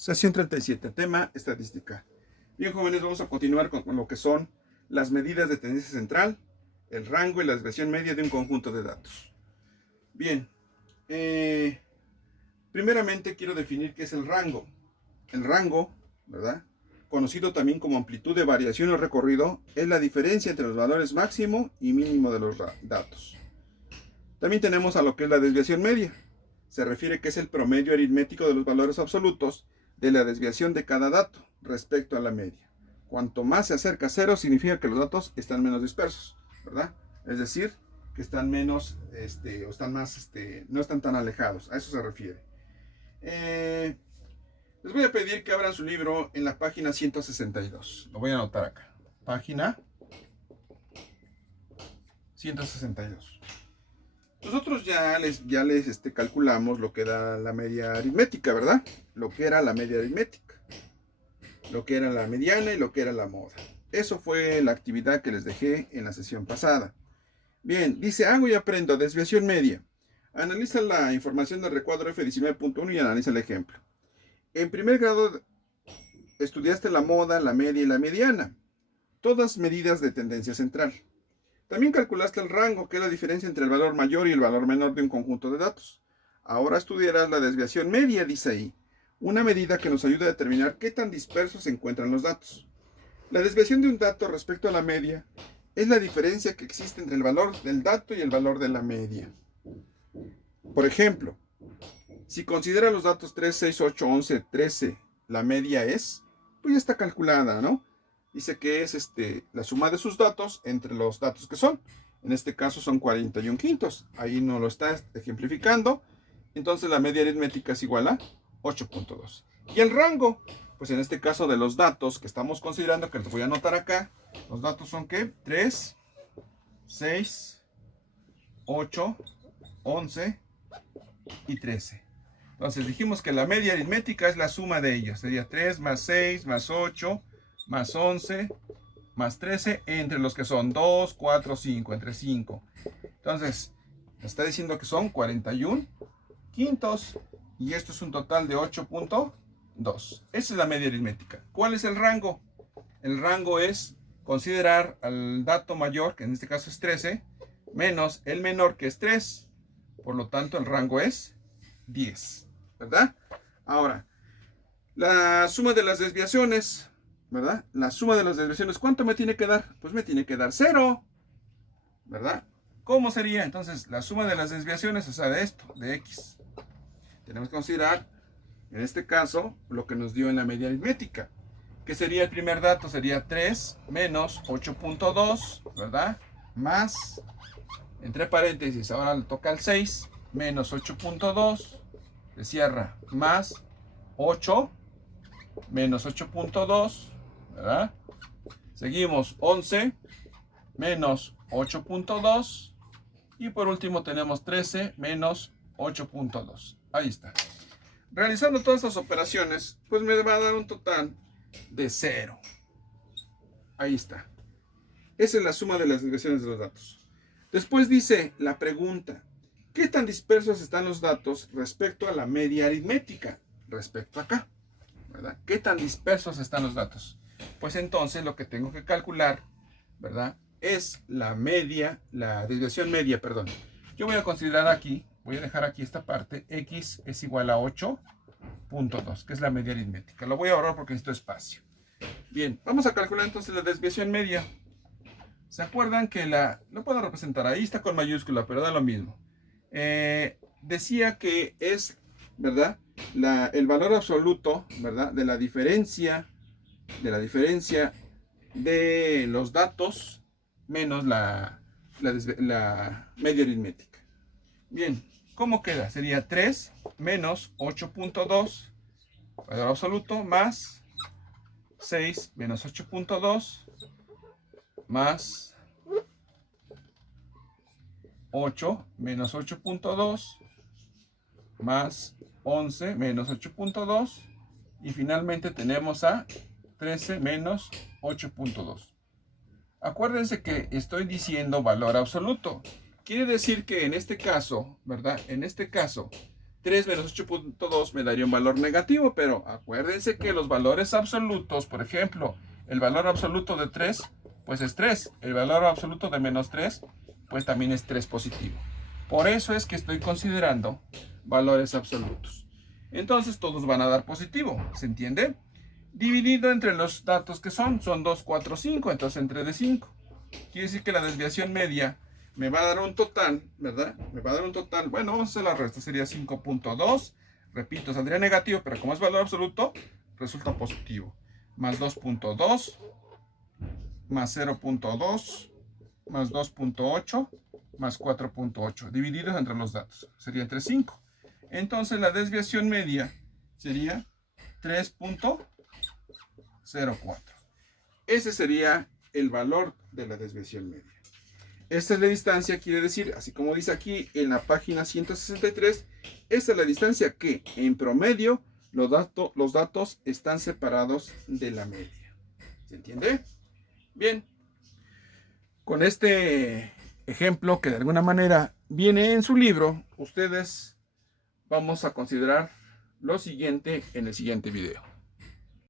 Sesión 37, tema estadística. Bien, jóvenes, vamos a continuar con lo que son las medidas de tendencia central, el rango y la desviación media de un conjunto de datos. Bien, primeramente quiero definir qué es el rango. El rango, ¿verdad?, conocido también como amplitud de variación o recorrido, es la diferencia entre los valores máximo y mínimo de los datos. También tenemos a lo que es la desviación media. Se refiere que es el promedio aritmético de los valores absolutos de la desviación de cada dato respecto a la media. Cuanto más se acerca a cero, significa que los datos están menos dispersos, ¿verdad? Es decir, que están menos, o están más, no están tan alejados. A eso se refiere. Les voy a pedir que abran su libro en la página 162. Lo voy a anotar acá. Página 162. Nosotros ya les calculamos lo que da la media aritmética, ¿verdad? Lo que era la media aritmética, lo que era la mediana y lo que era la moda. Eso fue la actividad que les dejé en la sesión pasada. Bien, dice, hago y aprendo, desviación media. Analiza la información del recuadro F19.1 y analiza el ejemplo. En primer grado estudiaste la moda, la media y la mediana, todas medidas de tendencia central. También calculaste el rango, que es la diferencia entre el valor mayor y el valor menor de un conjunto de datos. Ahora estudiarás la desviación media, dice ahí, una medida que nos ayuda a determinar qué tan dispersos se encuentran los datos. La desviación de un dato respecto a la media es la diferencia que existe entre el valor del dato y el valor de la media. Por ejemplo, si considera los datos 3, 6, 8, 11, 13, la media es, pues ya está calculada, ¿no? Dice que es la suma de sus datos entre los datos que son. En este caso son 41 quintos. Ahí no lo está ejemplificando. Entonces la media aritmética es igual a 8.2. Y el rango, pues en este caso de los datos que estamos considerando, que les voy a anotar acá, los datos son ¿qué? 3, 6, 8, 11 y 13. Entonces dijimos que la media aritmética es la suma de ellas. Sería 3 más 6 más 8 más 11, más 13, entre los que son 2, 4, 5, entre 5. Entonces, nos está diciendo que son 41 quintos, y esto es un total de 8.2. Esa es la media aritmética. ¿Cuál es el rango? El rango es considerar al dato mayor, que en este caso es 13, menos el menor, que es 3. Por lo tanto, el rango es 10, ¿verdad? Ahora, la suma de las desviaciones, ¿verdad? La suma de las desviaciones, ¿cuánto me tiene que dar? Pues me tiene que dar 0, ¿verdad? ¿Cómo sería? Entonces, la suma de las desviaciones, o sea, de esto, de x. Tenemos que considerar, en este caso, lo que nos dio en la media aritmética. ¿Qué sería el primer dato? Sería 3 menos 8.2, ¿verdad? Más, entre paréntesis, ahora le toca el 6, menos 8.2, se cierra, más 8, menos 8.2, ¿verdad? Seguimos 11 menos 8.2 y por último tenemos 13 menos 8.2. Ahí está. Realizando todas estas operaciones, pues me va a dar un total de 0. Ahí está. Esa es la suma de las desviaciones de los datos. Después dice la pregunta, ¿qué tan dispersos están los datos respecto a la media aritmética? Respecto acá, ¿verdad? ¿Qué tan dispersos están los datos? Pues entonces lo que tengo que calcular, ¿verdad?, es la media, la desviación media, perdón. Yo voy a considerar aquí, voy a dejar aquí esta parte, x es igual a 8.2, que es la media aritmética. Lo voy a ahorrar porque necesito espacio. Bien, vamos a calcular entonces la desviación media. ¿Se acuerdan que lo puedo representar? Ahí está con mayúscula, pero da lo mismo. Decía que es, ¿verdad?, el valor absoluto, ¿verdad?, de la diferencia de los datos menos la media aritmética. Bien, ¿cómo queda? Sería 3 menos 8.2, valor absoluto, más 6 menos 8.2, más 8 menos 8.2, más 11 menos 8.2, y finalmente tenemos a 13 menos 8.2. Acuérdense que estoy diciendo valor absoluto. Quiere decir que en este caso, ¿verdad? En este caso, 3 menos 8.2 me daría un valor negativo, pero acuérdense que los valores absolutos, por ejemplo, el valor absoluto de 3, pues es 3. El valor absoluto de menos 3, pues también es 3 positivo. Por eso es que estoy considerando valores absolutos. Entonces todos van a dar positivo, ¿se entiende? Dividido entre los datos que son 2, 4, 5, entonces entre de 5. Quiere decir que la desviación media me va a dar un total, ¿verdad? Me va a dar un total, bueno, vamos a hacer la resta, sería 5.2. Repito, saldría negativo, pero como es valor absoluto, resulta positivo. Más 2.2, más 0.2, más 2.8, más 4.8, divididos entre los datos. Sería entre 5. Entonces la desviación media sería 3.04. Ese sería el valor de la desviación media. Esta es la distancia, quiere decir, así como dice aquí en la página 163, esta es la distancia que en promedio los datos están separados de la media. ¿Se entiende? Bien. Con este ejemplo que de alguna manera viene en su libro, ustedes vamos a considerar lo siguiente en el siguiente video.